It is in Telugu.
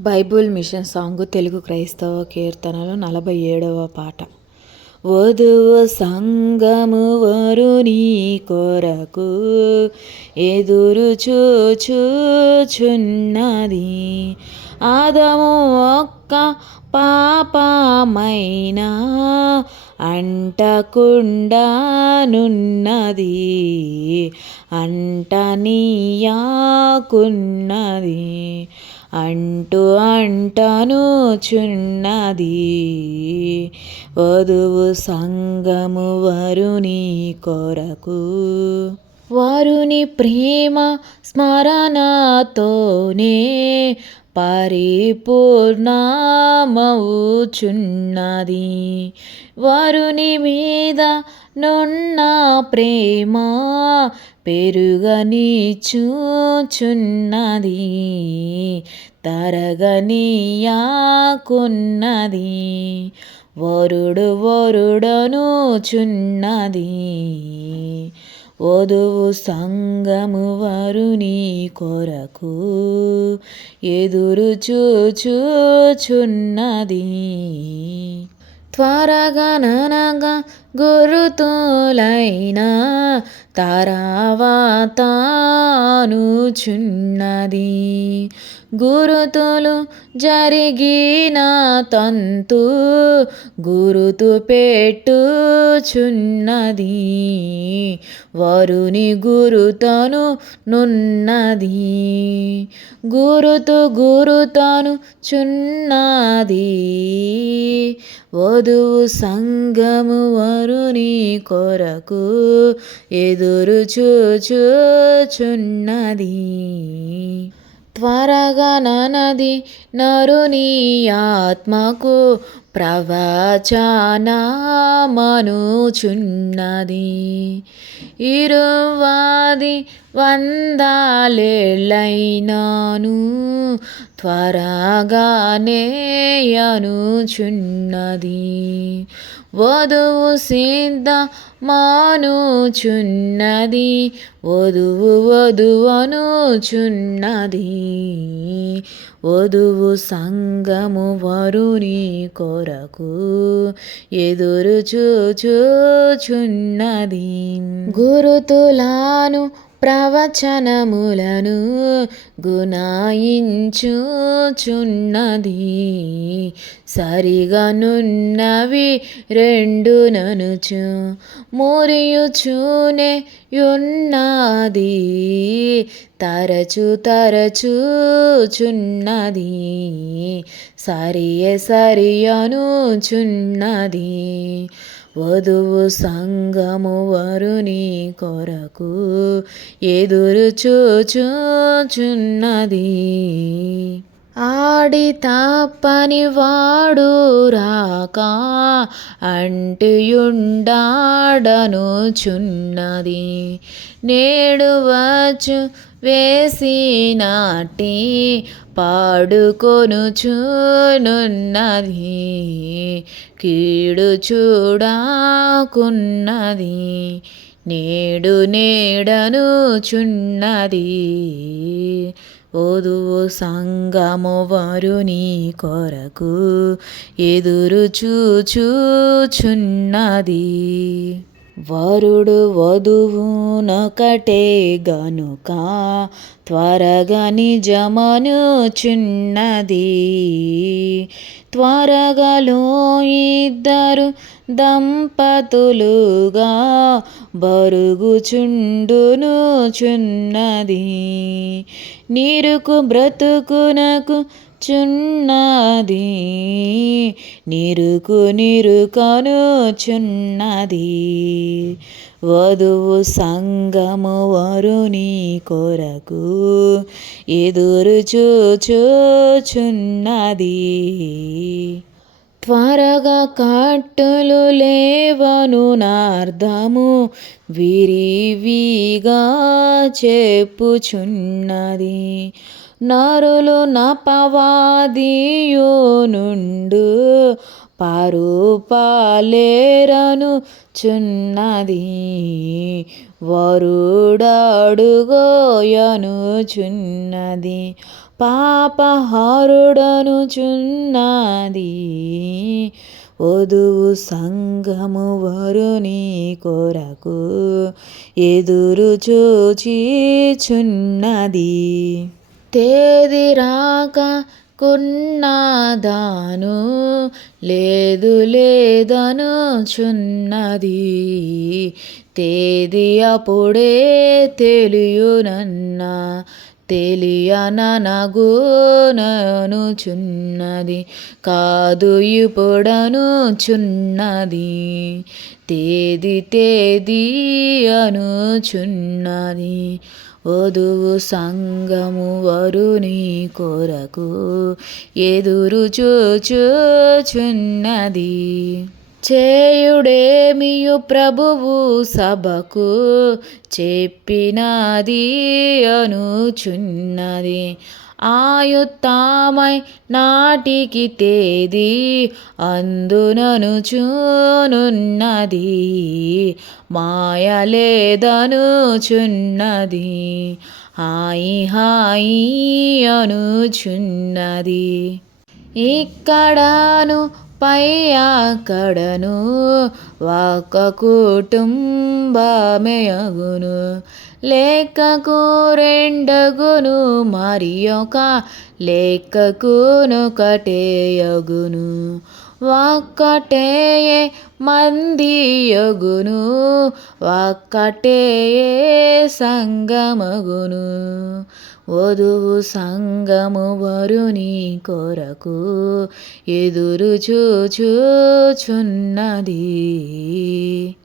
బైబుల్ మిషన్ సాంగ్ తెలుగు క్రైస్తవ కీర్తనలు నలభై ఏడవ పాట. వధువు సంగము వరుని కొరకు ఎదురు చూచుచున్నది. ఆదము ఒక్క పాపమైనా అంటకుండానున్నది. అంటనీయాకున్నది అంటూ అంటను చున్నది. వధువు సంగము వరుని కొరకు. వారుని ప్రేమ స్మరణతోనే పరిపూర్ణమవుచున్నది. వారుని మీద నున్న ప్రేమ పెరుగనిచుచున్నది తరగనియాకున్నది వరుడు వరుడను చున్నది వధువు సంగము వరుని కొరకు ఎదురు చూచుచున్నది. త్వరగా ననగా గురుతులైన చున్నది గురుతులు జరిగిన తంతు గురుతు పెట్టుచున్నది. వరుని గురుతను నున్నది. గురుతు గురుతను చున్నది. వధువు సంగము వరుని కొరకు ఎదురు చూచుచున్నది. త్వరగా నానది నరుని ఆత్మకు ప్రవచనమనుచున్నది. ఇరువాది వందాలేళ్ళైనాను త్వరగానే అనుచున్నది. వధువు సిద్ధ మానుచున్నది వధువు వధువనుచున్నది. వధువు సంగము వరుని కొరకు ఎదురు చూచుచున్నది గురుతులాను ప్రవచనములను గుణాయించుచున్నది. సరిగనున్నవి రెండు ననుచు మురియుచూనే యున్నది. తరచు తరచుచున్నది. సరియే సరియనుచున్నది. వధువు సంగము వరుని కొరకు ఎదురు చూచుచున్నది. ఆడి తప్పని వాడు రాక చున్నది. నేడు వచ్చు వేసినాటి పాడుకొనుచునున్నది. కీడు చూడాకున్నది. నేడు నేడను చున్నది. ఓదువు సంగము వరుని కొరకు ఎదురు చూచుచున్నది. వరుడు వధువునొకటే గనుక త్వరగా నిజమను చున్నది త్వరగలో ఇద్దరు దంపతులుగా బరుగుచుండును చున్నది నీరుకు బ్రతుకునకు చున్నది. నిరుకు నిరుకనుచున్నది. వధువు సంగము వరుని కొరకు ఎదురు చూచుచున్నది. త్వరగా కట్టులు లేవను నార్ధము విరివిగా చెప్పుచున్నది. నరులు నపవాదియు నుండు పరుపాలేరను చున్నది వరుడడుగోయను చున్నది పాపహారుడనుచున్నది. వధువు సంఘము వరుని కొరకు ఎదురు చూచిచున్నది తేది రాక కున్నదాను లేదు లేదనుచున్నది తేది అప్పుడే తెలియనన్నా తెలియననగునను చున్నది. కాదు ఇప్పుడనుచున్నది తేది తేది అనుచున్నది వధువు సంగము వరుని కొరకు ఎదురు చూచుచున్నది. చేయుడేమియు ప్రభువు సభకు చెప్పినది అనుచున్నది. ఆయుత్తామై నాటికి తేదీ అందునను చూనున్నది. మాయలేదను మాయలేదనుచున్నది హాయి హాయి అనుచున్నది. ఇక్కడను పై అక్కడను ఒక కుటుంబమేయగును లెక్కకు రెండగును మరి ఒక లెక్కకునొకటేయగును ఒక్కటే మందియగును ఒక్కటే సంగమగును. వధువు సంగము వరుని కొరకు ఎదురు చూచుచున్నది.